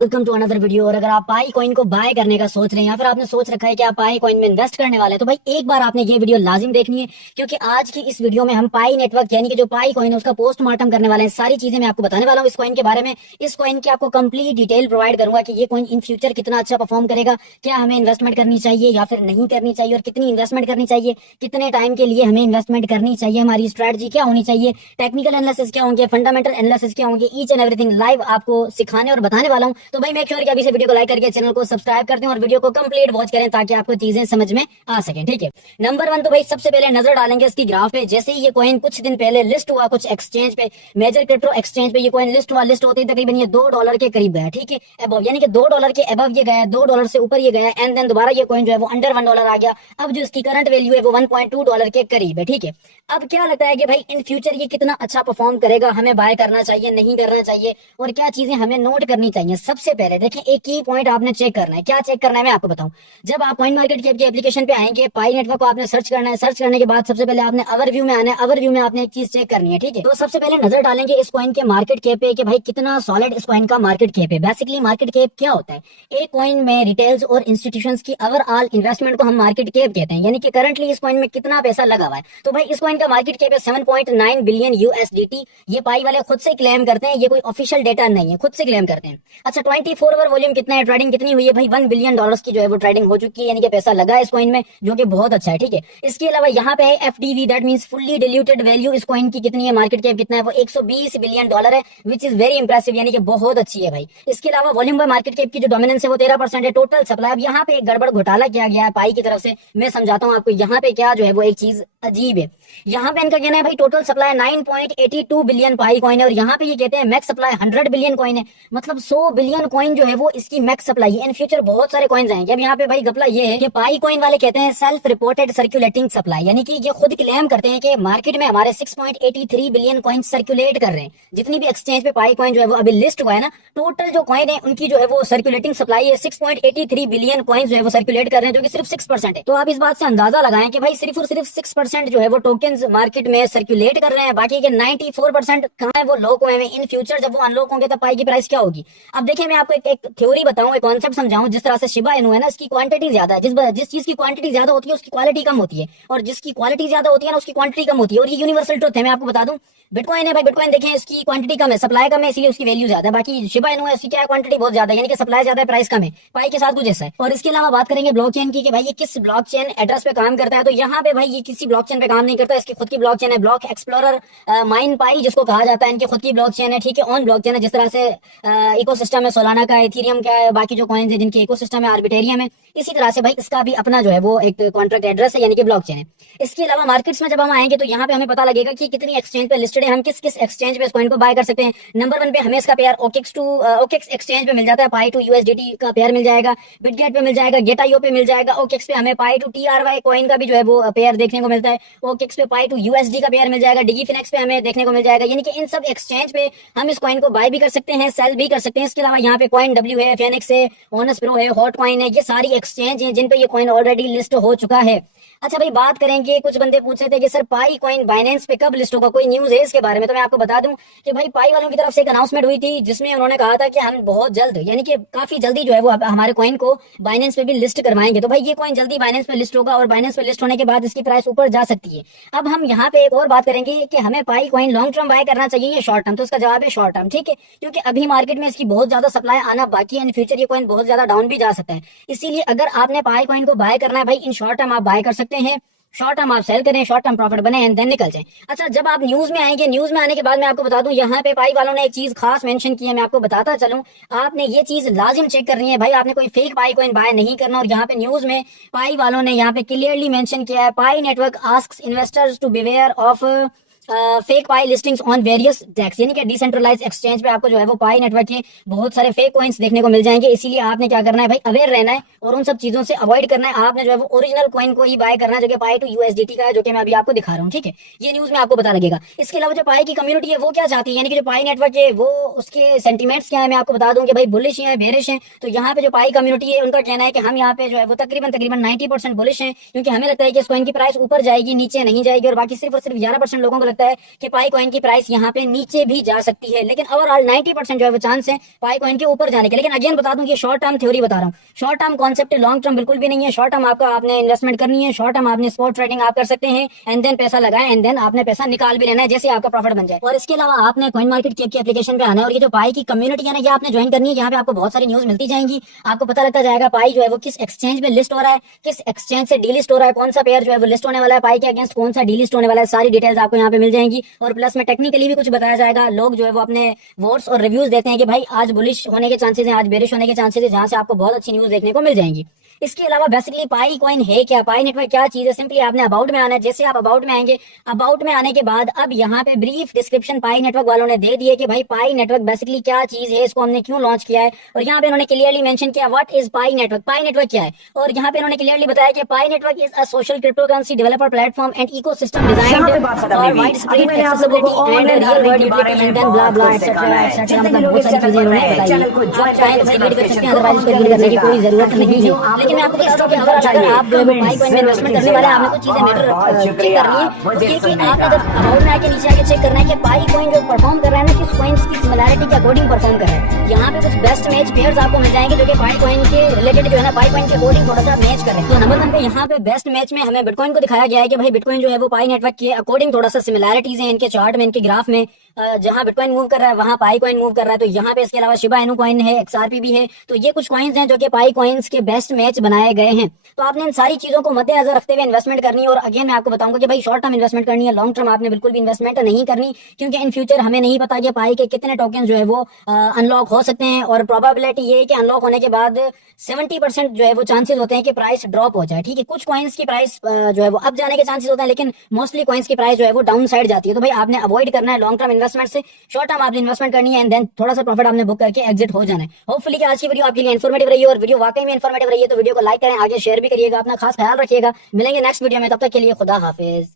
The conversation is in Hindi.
Welcome to another video. और अगर आप पाई कॉइन को बाय करने का सोच रहे हैं या फिर आपने सोच रखा है कि आप पाई कॉइन में इन्वेस्ट करने वाले हैं, तो भाई एक बार आपने ये वीडियो लाजिम देखनी है, क्योंकि आज की इस वीडियो में हम पाई नेटवर्क यानी कि जो पाई कॉइन है उसका पोस्टमार्टम करने वाले हैं। सारी चीजें मैं आपको बताने वाला हूँ इस कॉइन के बारे में। इस कॉइन की आपको कंप्लीट डिटेल प्रोवाइड करूंगा कि ये कॉइन इन फ्यूचर कितना अच्छा परफॉर्म करेगा, क्या हमें इन्वेस्टमेंट करनी चाहिए या फिर नहीं करनी चाहिए, और कितनी इन्वेस्टमेंट करनी चाहिए, कितने टाइम के लिए हमें इन्वेस्टमेंट करनी चाहिए, हमारी स्ट्रेटजी क्या होनी चाहिए, टेक्निकल एनालिसिस क्या होंगे, फंडामेंटल एनालिसिस क्या होंगे, ईच एंड एवरीथिंग लाइव आपको सिखाने और बताने वाला हूँ। तो भाई मेक श्योर कि अभी से वीडियो को लाइक करके चैनल को सब्सक्राइब कर दें और वीडियो को कंप्लीट वॉच करें ताकि आपको चीजें समझ में आ सकें। ठीक है, नंबर वन तो भाई सबसे पहले नजर डालेंगे इसकी ग्राफ पे। जैसे ही ये कॉइन कुछ दिन पहले लिस्ट हुआ कुछ एक्सचेंज पे, मेजर क्रिप्टो एक्सचेंज पे ये कॉइन लिस्ट हुआ, लिस्ट होते ही तकरीबन ये $2 के करीब गया। ठीक है, अबव यानी कि $2 के अबव ये गया, $2 से ऊपर ये गया, एंड देन दोबारा ये कॉइन जो है वो अंडर $1 आ गया। अब जो इसकी करंट वैल्यू है वो $1.2 के करीब है। ठीक है, अब क्या लगता है कि भाई इन फ्यूचर ये कितना अच्छा परफॉर्म करेगा, हमें बाय करना चाहिए नहीं करना चाहिए, और क्या चीजें हमें नोट करनी चाहिए। सबसे पहले देखिए, एक की पॉइंट आपने चेक करना है। क्या चेक करना है मैं आपको बताऊं। जब आप कॉइन मार्केट कैप की एप्लीकेशन पे आएंगे, पाई नेटवर्क को आपने सर्च करना है। सर्च करने के बाद सबसे पहले आपने ओवरव्यू में आना है। ओवरव्यू में आपने एक चीज चेक करनी है। ठीक है, तो सबसे पहले नजर डालेंगे इस कॉइन के मार्केट कैप पे कि भाई कितना सॉलिड इस कॉइन का मार्केट कैप है। बेसिकली मार्केट कैप क्या होता है, एक कॉइन में रिटेल्स और इंस्टीट्यूशंस की ओवरऑल इन्वेस्टमेंट को हम मार्केट कैप कहते हैं, यानी कि करंटली इस कॉइन में कितना पैसा लगा हुआ है। तो भाई इस कॉइन का मार्केट कैप है 7.9 बिलियन यूएसडीटी। ये पाई वाले खुद से क्लेम करते हैं, ये कोई ऑफिशियल डेटा नहीं है, खुद से क्लेम करते हैं। अच्छा, 24 आवर वॉल्यूम कितना है, ट्रेडिंग कितनी हुई है भाई, $1 बिलियन की जो है वो ट्रेडिंग हो चुकी है, यानी कि पैसा लगा है इस कॉइन में, जो कि बहुत अच्छा है। ठीक है, इसके अलावा यहाँ पे है FDV, that means fully diluted value इस कॉइन की कितनी है, मार्केट कैप कितना है, वो $120 बिलियन है, विच इज वेरी इंप्रेसिव, यानी कि बहुत अच्छी है भाई। इसके अलावा वॉल्यूम बाय मार्केट कैप की जो डोमिनेंस है वो 13% है। टोटल सप्लाई, अब यहाँ पे एक गड़बड़ घोटाला किया गया है पाई की तरफ से, मैं समझाता हूँ आपको। यहाँ पे क्या जो है वो एक चीज अजीब है। यहाँ पे इनका कहना है भाई टोटल सप्लाई 9.82 बिलियन पाई कॉइन है, और यहाँ पे ये कहते हैं मैक्स सप्लाई 100 बिलियन कॉइन है, मतलब 100 बिलियन कॉइन जो है वो इसकी मैक्स सप्लाई है। इन फ्यूचर बहुत सारे कॉइन्स आएंगे। अब यहाँ पे भाई घपला ये है कि पाई कॉइन वाले कहते हैं सेल्फ रिपोर्टेड सर्कुलेटिंग सप्लाई, यानी कि ये खुद क्लेम करते हैं कि मार्केट में हमारे 6.83 बिलियन कॉइन सर्कुलेट कर रहे हैं। जितनी भी एक्सचेंज पे पाई कॉइन जो है वो अभी लिस्ट हुआ है ना, टोटल जो कॉइन है उनकी जो है वो सर्कुलेटिंग सप्लाई है 6.83 बिलियन कॉइन जो है वो सर्कुलेट कर रहे हैं, जो कि सिर्फ 6% है। तो आप इस बात से अंदाजा लगाएं कि भाई सिर्फ और सिर्फ 6% जो है वो टोकन मार्केट में सर्कुलेट कर रहे हैं, बाकी के 94% कहाँ है वो लॉक हुए हैं। इन फ्यूचर जब वो अनलॉक होंगे तो पाई की प्राइस क्या होगी। अब देखिए, मैं आपको एक थ्योरी बताऊं, एक कॉन्सेप्ट समझाऊं। जिस तरह से शिबा इनू है ना, इसकी क्वांटिटी ज्यादा है। जिस चीज की क्वांटिटी ज्यादा होती है उसकी क्वालिटी कम होती है, और जिसकी क्वालिटी ज्यादा होती है ना उसकी क्वांटिटी कम होती है, और ये यूनिवर्सल ट्रुथ है। मैं आपको बता दूं, बिटकॉइन है भाई, बिटकॉइन देखें इसकी क्वांटिटी कम है, सप्लाई कम है, इसलिए उसकी वैल्यू ज्यादा है। बाकी शिबा इनू है, इसकी क्या क्वांटिटी बहुत ज्यादा है, यानी कि सप्लाई ज्यादा है, प्राइस कम है। पाई के साथ कुछ ऐसा है। और इसके अलावा बात करेंगे ब्लॉकचेन की कि भाई ये किस ब्लॉकचेन एड्रेस पे काम करता है, तो यहाँ पे भाई ये किसी ब्लॉकचेन पे काम नहीं करता, इसकी खुद की ब्लॉकचेन है, ब्लॉक एक्सप्लोरर माइन पाई जिसको कहा जाता है, इनकी खुद की ब्लॉकचेन है। ठीक है, ऑन ब्लॉकचेन है। जिस तरह से इकोसिस्टम है सोलाना का, इथेरियम का है, बाकी जो कॉइन्स है जिनके इकोसिस्टम है आर्बिटेरियम है, इसी तरह से भाई इसका भी अपना जो है वो एक कॉन्ट्रैक्ट एड्रेस है, यानी कि ब्लॉकचेन है। इसके अलावा मार्केट्स में जब हम आएंगे तो यहाँ पे हमें पता लगेगा कि कितनी एक्सचेंज पे लिस्टेड है, हम किस किस एक्सचेंज पे इस कॉइन को बाय कर सकते हैं। नंबर 1 पे हमें इसका पेयर ओकेक्स एक्सचेंज पे मिल जाता है, पाई टू यूएसडीटी का पेयर मिल जाएगा, बिटगेट पे मिल जाएगा, गेटाईओ पे मिल जाएगा। ओकेक्स पे हमें पाई टू टीआरवाई कॉइन का भी जो है वो पेयर देखने को मिलता है। ओकेक्स पे पाई टू यूएसडी का पेयर मिल जाएगा, डिगीफिनेक्स पे हमें देखने को मिल जाएगा, यानी कि इन सब एक्सचेंज पे हम इस कॉइन को बाय भी कर सकते हैं, सेल भी कर सकते हैं। इसके अलावा यहाँ पे कॉइन डब्ल्यू है, फेनिक्स है, ओनस प्रो है, हॉट कॉइन है, ये सारी एक्सचेंज है जिन पे ये कॉइन ऑलरेडी लिस्ट हो चुका है। अच्छा भाई, बात करेंगे, कुछ बंदे पूछ रहे थे कि सर पाई कॉइन बाइनेंस पे कब लिस्ट होगा, कोई न्यूज है इसके बारे में। तो मैं आपको बता दूं कि भाई पाई वालों की तरफ से एक अनाउंसमेंट हुई थी जिसमें उन्होंने कहा था कि हम बहुत जल्द, यानी कि काफी जल्दी जो है वो हमारे कॉइन को बाइनेंस पे भी लिस्ट करवाएंगे। तो भाई ये कॉइन जल्दी बाइनेंस पे लिस्ट होगा, और बाइनेंस पे लिस्ट होने के बाद इसकी प्राइस ऊपर जा सकती है। अब हम यहाँ पे एक और बात करेंगे कि हमें पाई कॉइन लॉन्ग टर्म बाय करना चाहिए या शॉर्ट टर्म, तो इसका जवाब है शॉर्ट टर्म। ठीक है, क्योंकि अभी मार्केट में इसकी बहुत ज्यादा सप्लाई आना बाकी है, इन फ्यूचर ये कॉइन बहुत ज्यादा डाउन भी जा सकता है। इसीलिए अगर आपने पाई कॉइन को बाय करना है भाई, इन शॉर्ट टर्म आप बाय कर सकते हैं, शॉर्ट टर्म आप सेल करें, शॉर्ट टर्म प्रॉफिट बने एंड देन निकल जाए। अच्छा, जब आप न्यूज में आएंगे, न्यूज में आने के बाद मैं आपको बता दूं, यहाँ पे पाई वालों ने एक चीज खास मेंशन की है, मैं आपको बताता चलूं। आपने ये चीज लाजिम चेक करनी है भाई, आपने कोई फेक पाई कॉइन बाय नहीं करना। और यहाँ पे न्यूज में पाई वालों ने यहाँ पे क्लियरली मेंशन किया है, Pi network asks investors to beware of fake Pi listings on various DEX, यानी कि डिसेंट्रलाइज एक्सचेंज पे आपको जो है वो पाई नेटवर्क के बहुत सारे फेक कॉइन्स देखने को मिल जाएंगे। इसीलिए आपने क्या करना है भाई, अवेयर रहना है और उन सब चीजों से अवॉइड करना है। आपने जो है वो ओरिजिनल कॉइन को ही बाय करना है, जो कि पाई टू यूएसडीटी का है, जो कि मैं अभी आपको दिखा रहा हूँ। ठीक है, ये न्यूज में आपको पता लगेगा। इसके अलावा जो पाई की कम्युनिटी है वो क्या चाहती है, यानी कि जो पाई नेटवर्क है वो उसके सेंटीमेंट्स क्या है, मैं आपको बता दूं कि भाई बुलिश है, बेरिश है। तो यहाँ पे जो पाई कम्युनिटी है उनका कहना है कि हम यहाँ पे जो है वो तकरीबन 90% बुलिश है, क्योंकि हमें लगता है कि इस कॉइन की प्राइस ऊपर जाएगी, नीचे नहीं जाएगी। और बाकी सिर्फ और सिर्फ 11% लोगों को लगता है सकता है कि पाई कॉइन की प्राइस यहाँ पे नीचे भी जा सकती है, लेकिन ओवरऑल 90% जो है वो चांस है पाई कॉइन के ऊपर जाने के। लेकिन अगेन बता दूं कि शॉर्ट टर्म थ्योरी बता रहा हूँ, शॉर्ट टर्म कॉन्सेप्ट है, लॉन्ग टर्म बिल्कुल भी नहीं है। शॉर्ट टर्म आपका आपने इन्वेस्टमेंट करनी है, शॉर्ट टर्म आपने स्पॉट ट्रेडिंग आप कर सकते हैं, एंड देन पैसा लगाए एंड देन आपने पैसा निकाल भी लेना है जैसे आपका प्रॉफिट बन जाए। और इसके अलावा आपने कॉइन मार्केट की एप्लीकेशन पे आना है और ये जो पाई की कम्युनिटी है ना, ये आपने ज्वाइन करनी है। यहाँ पे आपको बहुत सारी न्यूज मिलती जाएंगी, आपको पता लगता जाएगा पाई जो है वो किस एक्सचेंज में लिस्ट हो रहा है, किस एक्सचेंज से डीलिस्ट हो रहा है, कौन सा पेयर जो है वो लिस्ट होने वाला है पाई के अगेंस्ट, कौन सा डीलिस्ट होने वाला है, सारी डिटेल्स आपको यहाँ पे मिल जाएंगी। और प्लस में टेक्निकली भी कुछ बताया जाएगा। लोग जो है वो अपने वोट्स और रिव्यूज देते हैं कि भाई आज बुलिश होने के चांसेस हैं, आज बेरिश होने के चांसेस है, जहां से आपको बहुत अच्छी न्यूज देखने को मिल जाएंगी। इसके अलावा बेसिकली पाई कॉइन है क्या, पाई नेटवर्क क्या चीज है, सिंपली आपने अबाउट में आना है। जैसे आप अबाउट में आएंगे, अबाउट में आने के बाद अब यहाँ पे ब्रीफ डिस्क्रिप्शन पाई नेटवर्क वालों ने दे दिए कि भाई पाई नेटवर्क बेसिकली क्या चीज है, इसको हमने क्यों लॉन्च किया है। और यहाँ पे उन्होंने क्लियरली मेंशन किया what is Pi network, Pi network क्या है। और यहाँ पे उन्होंने क्लियरली बताया कि Pi network is a social cryptocurrency developer platform and ecosystem designed for widespread accessibility and real world utility and then blah blah etcetera etcetera. मतलब बहुत सारी चीजें उन्होंने बताई। आप चाहें तो रीड कर सकते हैं, अदरवाइज इसको रीड करने की कोई जरूरत नहीं है। लेकिन मैं आपको बता दूं कि अगर आप जो है पाई कॉइन में इन्वेस्टमेंट करने वाले हैं, आपने कुछ चीजें मैटर चेक करनी है कि आपने जब अबाउट में आके नीचे आके चेक करना है कि पाई कॉइन जो परफॉर्म कर रहा है ना, किस कॉइन्स की सिमिलैरिटी के अकॉर्डिंग परफॉर्म कर रहा है। यहाँ पे कुछ बेस्ट मैच पेयर्स आपको मिल जाएंगे जो कि पाई कॉइन के रिलेटेड जो है ना, पाई कॉइन के अकॉर्डिंग थोड़ा सा मैच कर रहे हैं। तो नंबर 1 पे यहाँ पे बेस्ट मैच में हमें बिटकॉइन को दिखाया गया है कि भाई बिटकॉइन जो है वो पाई नेटवर्क के अकॉर्डिंग थोड़ा सा सिमिलैरिटीज है इनके चार्ट में, इनके ग्राफ में। जहां बिटकॉइन मूव कर रहा है वहां पाई कॉइन मूव कर रहा है। तो यहाँ पे इसके अलावा शिबा इनू कॉइन है, XRP भी है। तो ये कुछ कॉइन्स हैं जो कि पाई कॉइन्स के बेस्ट मैच बनाए गए हैं। तो आपने इन सारी चीजों को मद्देनजर रखते हुए इन्वेस्टमेंट करनी है। और अगेन मैं आपको बताऊंगा कि भाई शॉर्ट टर्म इन्वेस्टमेंट करनी है, लॉन्ग टर्म आपने बिल्कुल भी इन्वेस्टमेंट नहीं करनी, क्योंकि इन फ्यूचर हमें नहीं पता कि पाई के कितने टोकन जो है वो अनलॉक हो सकते हैं। और प्रोबेबिलिटी ये है कि अनलॉक होने के बाद 70% जो है वो चांसेस होते हैं कि प्राइस ड्रॉप हो जाए। ठीक है, कुछ कॉइन्स की प्राइस जो है वो अप जाने के चांसेस होते हैं, लेकिन मोस्टली कॉइन्स की प्राइस जो है वो डाउन साइड जाती है। तो भाई आपने अवॉइड करना है लॉन्ग टर्म इन्वेस्टमेंट से, शॉर्ट टर्म आपने इन्वेस्टमेंट करनी है एंड देन थोड़ा सा प्रॉफिट आपने बुक करके एग्जिट हो जाना है। होपफुली कि आज की वीडियो आपके लिए इन्फॉर्मेटिव रही है, और वीडियो वाकई में इन्फॉर्मेटिव रही है तो वीडियो को लाइक करें, आगे शेयर भी करिएगा, अपना खास ख्याल रखिएगा। मिलेंगे नेक्स्ट वीडियो में, तब तक के लिए खुदा हाफिज।